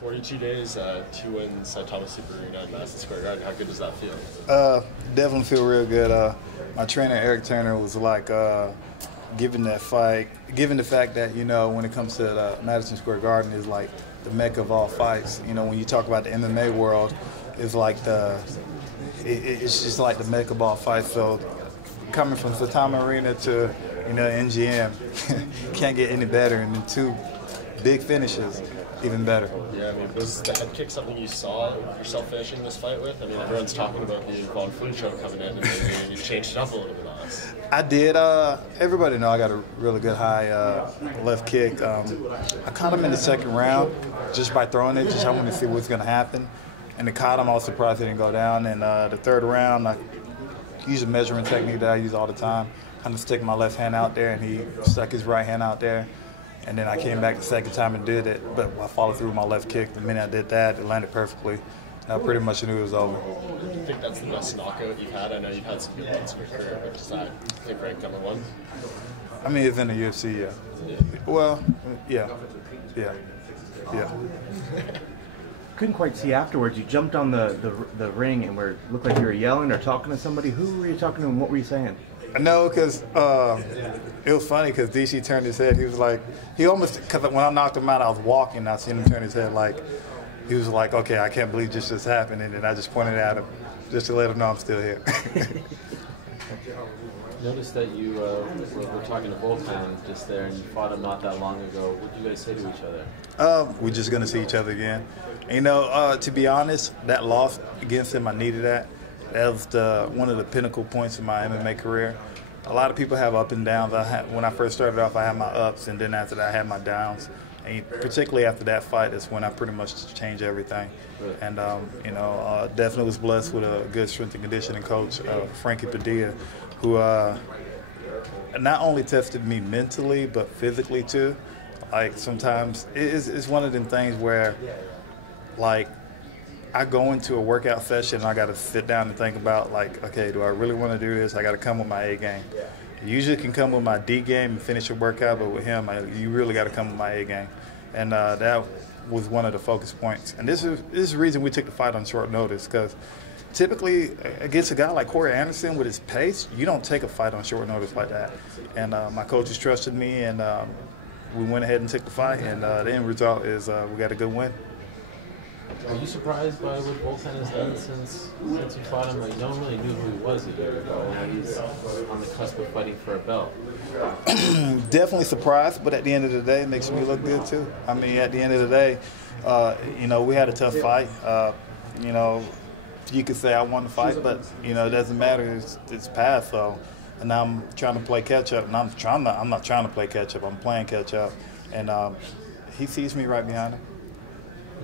42 days, 2 wins at Thomas Super Arena and Madison Square Garden. How good does that feel? Definitely feel real good. My trainer Eric Turner was like, given that fight, given the fact that when it comes to Madison Square Garden is like the mecca of all fights. When you talk about the MMA world, it's like it's just like the mecca of all fights. So coming from Saitama Arena to NGM, can't get any better, and then 2 big finishes. Even better. Yeah, I mean, was the head kick something you saw yourself finishing this fight with? I mean, everyone's talking about the Von Flue show coming in, and maybe you changed it up a little bit on us. I did. Everybody know I got a really good high left kick. I caught him in the second round just by throwing it. Just I wanted to see what's going to happen. And it caught him. I was surprised it didn't go down. And the third round, I used a measuring technique that I use all the time. Kind of stick my left hand out there, and he stuck his right hand out there. And then I came back the second time and did it, but I followed through with my left kick. The minute I did that, it landed perfectly. And I pretty much knew it was over. Do you think that's the best knockout you've had? I know you've had some good ones in your career, but does that think rank number 1? I mean, it's in the UFC, yeah. Well, yeah. Couldn't quite see afterwards. You jumped on the ring and looked like you were yelling or talking to somebody. Who were you talking to and what were you saying? No, because it was funny because DC turned his head. He was like, because when I knocked him out, I was walking. I seen him turn his head like, he was like, okay, I can't believe this just happened. And then I just pointed at him just to let him know I'm still here. Noticed that you were talking to Volkan just there, and you fought him not that long ago. What did you guys say to each other? We're just going to see each other again. And, to be honest, that loss against him, I needed that. That was one of the pinnacle points in my MMA career. A lot of people have up and downs. When I first started off, I had my ups, and then after that, I had my downs. And particularly after that fight, that's when I pretty much changed everything. And definitely was blessed with a good strength and conditioning coach, Frankie Padilla, who not only tested me mentally but physically too. Like sometimes it's one of them things where, like, I go into a workout session and I got to sit down and think about, like, okay, do I really want to do this? I got to come with my A game. Usually can come with my D game and finish a workout, but with him, you really got to come with my A game. And that was one of the focus points. And this is the reason we took the fight on short notice, because typically against a guy like Corey Anderson with his pace, you don't take a fight on short notice like that. And my coaches trusted me, and we went ahead and took the fight, and the end result is we got a good win. Are you surprised by what Volkan has done since you fought him? Like, no one really knew who he was a year ago. Now he's on the cusp of fighting for a belt. Definitely surprised, but at the end of the day, it makes me look good too. I mean, at the end of the day, we had a tough fight. You could say I won the fight, but it doesn't matter. It's past. So, and now I'm trying to play catch up, and I'm not trying to play catch up. I'm playing catch up, and he sees me right behind him.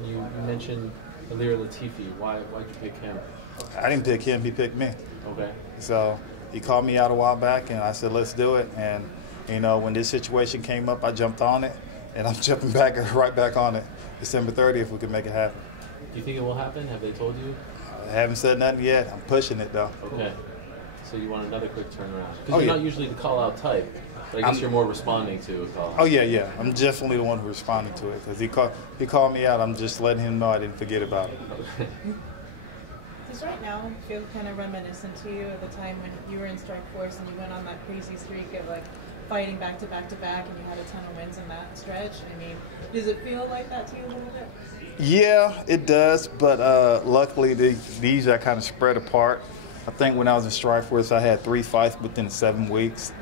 You mentioned Ilir Latifi. Why'd you pick him? I didn't pick him. He picked me. Okay. So he called me out a while back, and I said, let's do it. And, when this situation came up, I jumped on it, and I'm jumping right back on it. December 30th, we can make it happen. Do you think it will happen? Have they told you? I haven't said nothing yet. I'm pushing it, though. Okay. So you want another quick turnaround? Because you're not usually the call-out type. But I guess you're more responding to a call. Oh, yeah. I'm definitely the one who responded to it, because he called me out. I'm just letting him know I didn't forget about it. Does right now feel kind of reminiscent to you of the time when you were in Strikeforce and you went on that crazy streak of, like, fighting back to back to back, and you had a ton of wins in that stretch? I mean, does it feel like that to you a little bit? Yeah, it does, but luckily these are kind of spread apart. I think when I was in Strikeforce, I had 3 fights within 7 weeks.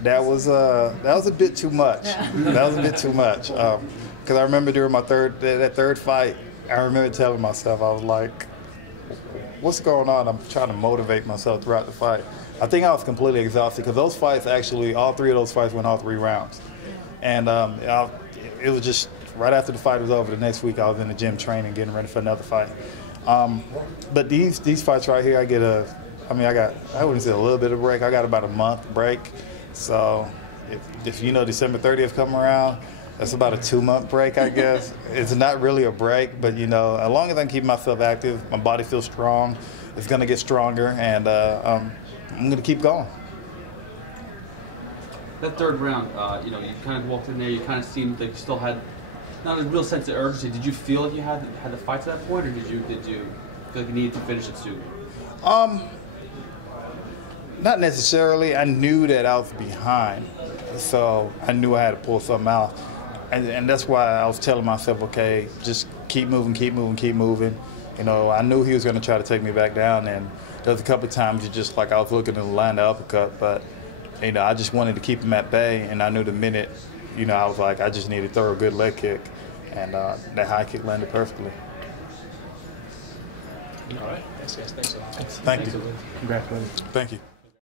That was a bit too much. That was a bit too much. Because I remember during my third fight, I remember telling myself, I was like, what's going on? I'm trying to motivate myself throughout the fight. I think I was completely exhausted, because those fights actually, all 3 of those fights went all 3 rounds. And it was just right after the fight was over, the next week I was in the gym training, getting ready for another fight. But these fights right here, I wouldn't say a little bit of break. I got about a month break. So if December 30th come around, that's about a 2-month break, I guess. It's not really a break, but as long as I can keep myself active, my body feels strong, it's going to get stronger, and I'm going to keep going. That third round, you kind of walked in there, you kind of seemed like you still had not a real sense of urgency. Did you feel like you had the fight to that point, or did you feel like you needed to finish it soon? Not necessarily. I knew that I was behind, so I knew I had to pull something out, and that's why I was telling myself, okay, just keep moving, keep moving, keep moving. You know, I knew he was going to try to take me back down, and there was a couple of times you just like I was looking to land the uppercut, but you know, I just wanted to keep him at bay, and I knew the minute, you know, I was like, I just need to throw a good leg kick, and that high kick landed perfectly. All right. Thanks, guys. Thanks so much. Thank you. Congrats, buddy. Thank you.